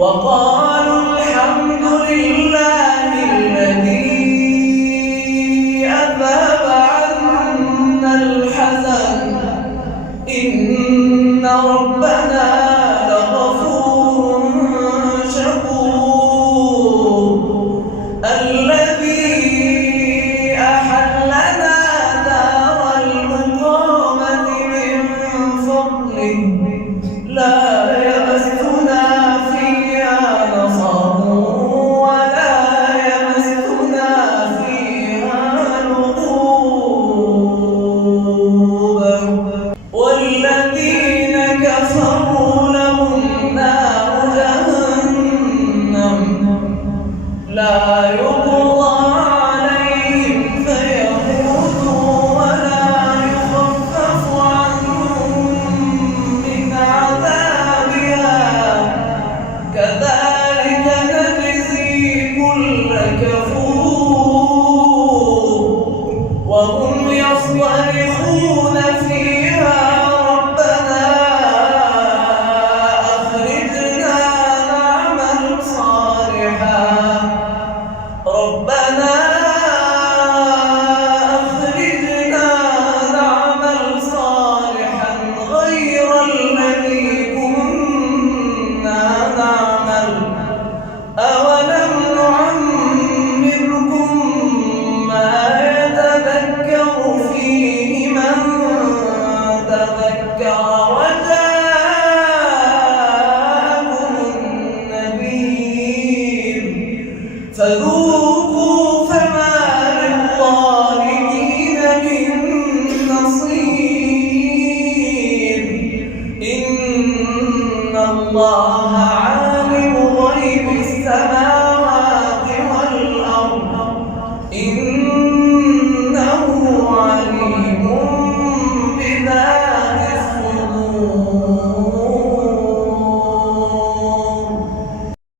وقالوا الحمد لله الذي أذهب عنا الحزن إن ربنا لغفور شكور الذي أحلنا دار المقامة من فضله لا يمسنا فيها نصب ولا يمسنا فيها لغوب والذين كفروا لهم نار جهنم لا يقضى عليهم فيموتوا ولا يخفف عنهم من عذابها كذلك نجزي كل كفور وهم يصطرخون فيها ربنا أخرجنا نعمل صالحا ربنا أخرجنا نعمل صالحا غير الذي كنا نعمل أولم نعمركم ما يتذكر فيه من تذكر وجاءكم النذير فذوقوا